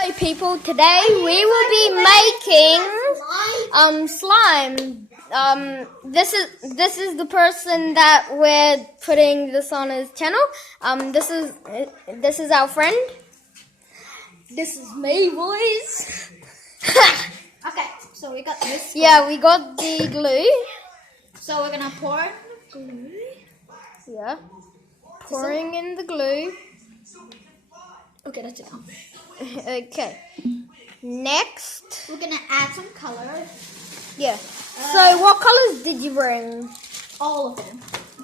Hi people, today we will be making slime. This is the person that we're putting this on his channel. This is our friend. This is me, boys. Okay, so we got this. Yeah, we got the glue. So we're gonna pour glue. Yeah, pouring in the glue. Okay, that's enough. Okay. Next, We're gonna add some color. yeah. So what colors did you bring? All of them.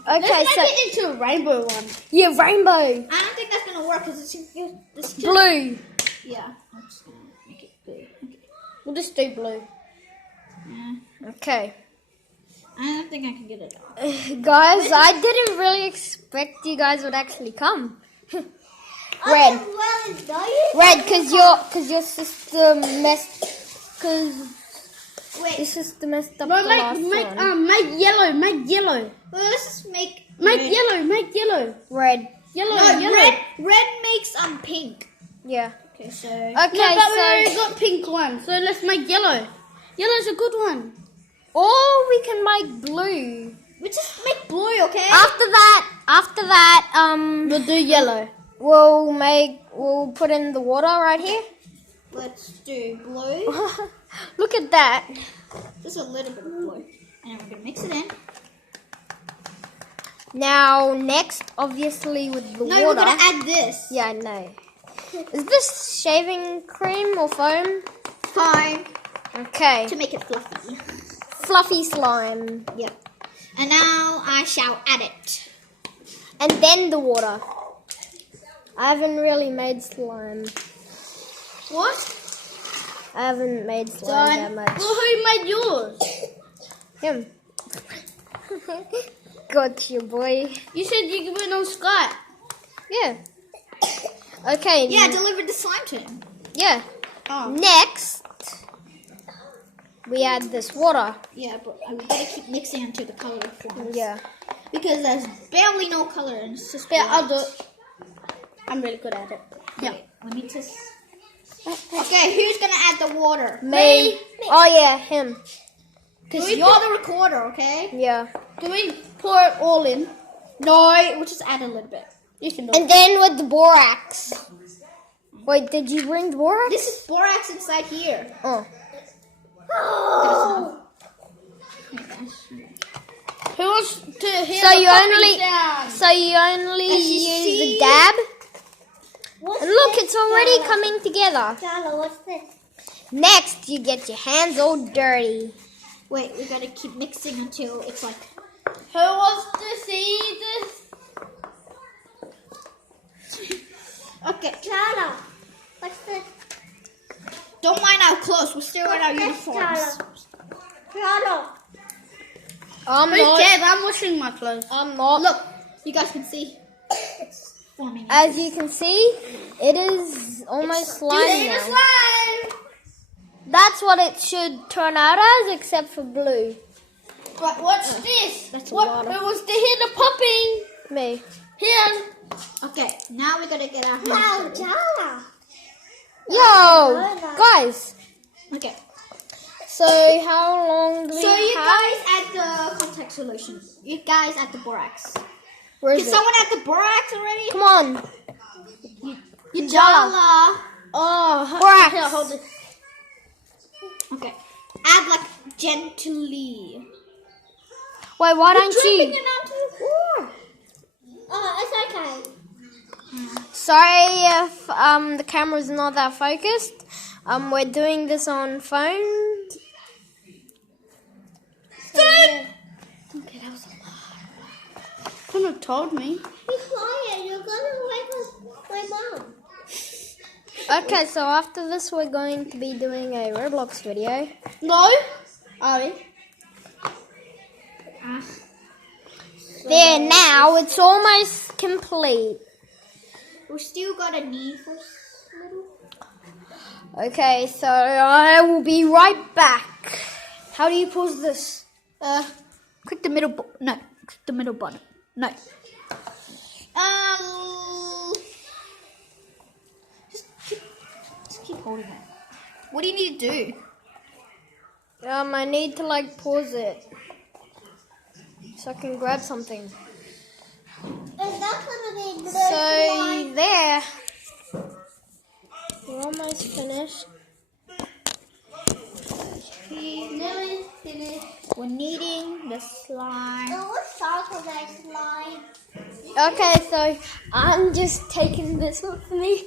Okay, Let's so make it into a rainbow one. yeah, rainbow. I don't think that's gonna work because it's just Blue. Yeah, I'm just gonna make it blue. Okay. We'll just do blue. Yeah. Okay. I don't think I can get it. Guys, I didn't really expect you guys would actually come. Red. Red, cause your sister messed, your sister messed up the last one. Make yellow. Well, let's just make yellow. Red. Red makes pink. Yeah. Okay, so Okay, No, but we already so got pink one, so let's make yellow. Yellow's a good one. or we can make blue. we just make blue, okay? After that, We'll do yellow. we'll put in the water right here. Let's do blue. Look at that. Just a little bit of blue, and then we're gonna mix it in. Now next, obviously with the No, water. we're gonna add this. Yeah, I know. Is this shaving cream or foam? Fine. Okay. To make it fluffy. Fluffy slime. Yep. And now I shall add it. And then the water. I haven't really made slime. What? I haven't made slime that much. Well, who made yours? Him. Gotcha, boy. You said you went on Skype. Yeah. Okay. Yeah, I delivered the slime to him. Yeah. Oh. Next, we add this water. Yeah, but we gotta keep mixing until the color forms. Yeah. Because there's barely no color and it's just Yeah, I'll white. do it. I'm really good at it. Yeah. Okay, let me just... Okay, who's gonna add the water? Me. Oh yeah, him. Because we you're put- the recorder, okay? Yeah. Can we pour it all in? No, we'll just add a little bit. You can do And then with the borax. Wait, did you bring the borax? This is borax inside here. Oh. Who wants to hear So the you popping only- sound? So you only As you use see- the dab? And look, it's already coming together. Charlotte, what's this? Next, you get your hands all dirty. Wait, we gotta keep mixing until it's like... Who wants to see this? Okay. Charlotte, what's this? Don't mind our clothes, we're still in our uniforms. Charlotte. I'm Who not. cares? I'm washing my clothes. I'm not. Look, you guys can see. It's forming. As you can see, it is almost slime now. slime. That's what it should turn out as, except for blue. But what's this? That's a What? lot of- Who wants to hear the popping? Me. Here. Okay, now we gotta get our hands dirty. Yo, guys. Okay. So how long do we So you have? guys add the contact solution. You guys add the borax. Where Did is it? someone add the borax already? Come on. Jala. Oh, Borax. Here, hold it. Okay. Add like gently. Wait, why don't Dripping you? it onto the floor. Oh, it's okay. Sorry if the camera's not that focused. We're doing this on phone. So, yeah. Okay, that was a lot. Couldn't have told me. Be quiet. You're gonna wake up my mom. Okay, so after this, we're going to be doing a Roblox video. No. Are we? There, now it's almost complete. We still got a need for little. Okay, so I will be right back. How do you pause this? Click the middle no, click the middle button. No. Just keep holding it. What do you need to do? I need to like pause it so I can grab something. So there, we're almost finished. Nearly finished. We're needing the slime. Okay, so I'm just taking this with me.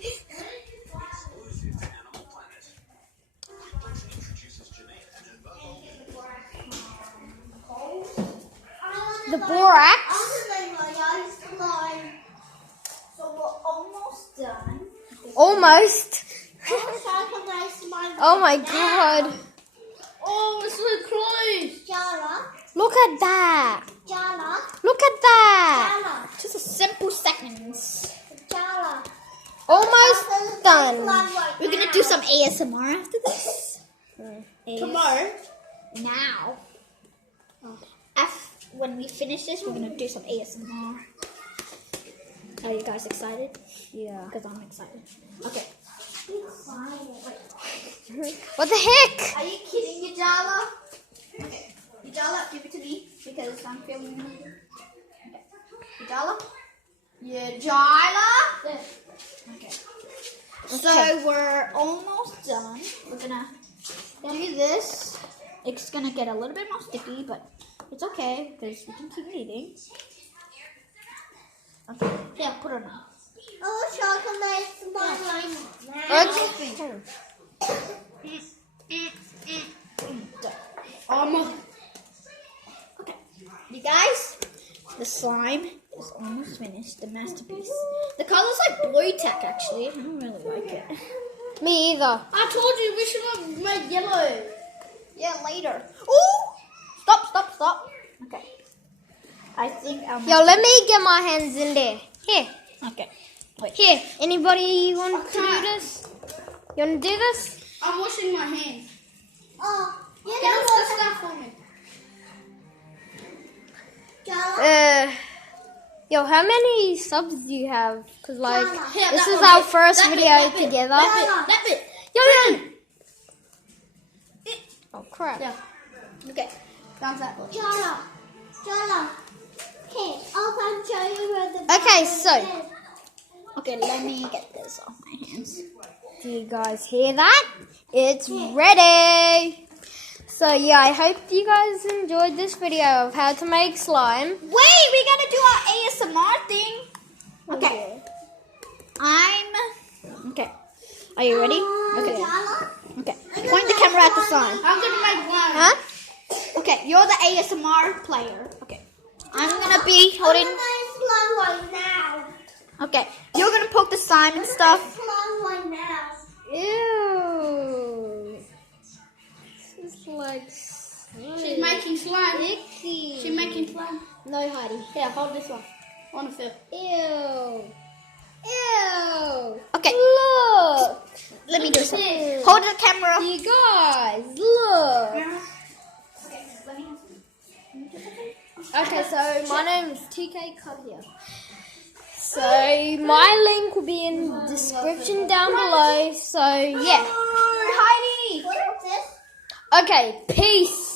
The borax. So we're almost done. Almost. Oh my god. Oh, it's so close. Look at that. Look at that. Just a simple seconds. Almost done. We're gonna do some ASMR after this. Tomorrow. Now. When we finish this, we're gonna do some ASMR. Are you guys excited? Yeah. Because I'm excited. Okay. What the heck? Are you kidding, Yeaah? Okay. Yeaah, give it to me because I'm filming you. Okay. Yeaah? Okay. So we're almost done. We're gonna do this. It's gonna get a little bit more sticky, but it's okay because we can keep eating. Okay. Yeah, put it on. Okay. You guys, the slime is almost finished. The masterpiece. The color's like blue tack actually. I don't really like it. Me either. I told you we should have made yellow. Yeah, later. Ooh! Stop. Okay. I think I'm... Yo, let me get my hands in there. Here. Okay. Wait. Here. Anybody want to do this? You want to do this? I'm washing my hands. You Get the stuff for me. Yo, how many subs do you have? Cause like, Here, this that is one, our that first bit, video that bit, together. That bit. Yo. Oh crap. Yeah. Okay. Bounce that way. Okay, so Okay, let me get this off my hands. do you guys hear that? It's ready. So yeah, I hope you guys enjoyed this video of how to make slime. Wait, we gotta do our ASMR thing. Okay. Okay. Are you ready? Okay. Okay. Point the camera at the slime. I'm gonna make one. Huh? Okay, you're the ASMR player. Okay. I'm gonna be holding... Okay. You're gonna poke the slime and stuff. Ew. This is like She's making slime. icky. She's making slime. No, Heidi. Here, hold this one. I want to feel. Ew. Ew. Okay. Look. Let me do something. Hold the camera. You guys, look. Okay, so my name is TK Katia. So my link will be in the description down below. So yeah. Heidi. Okay, peace.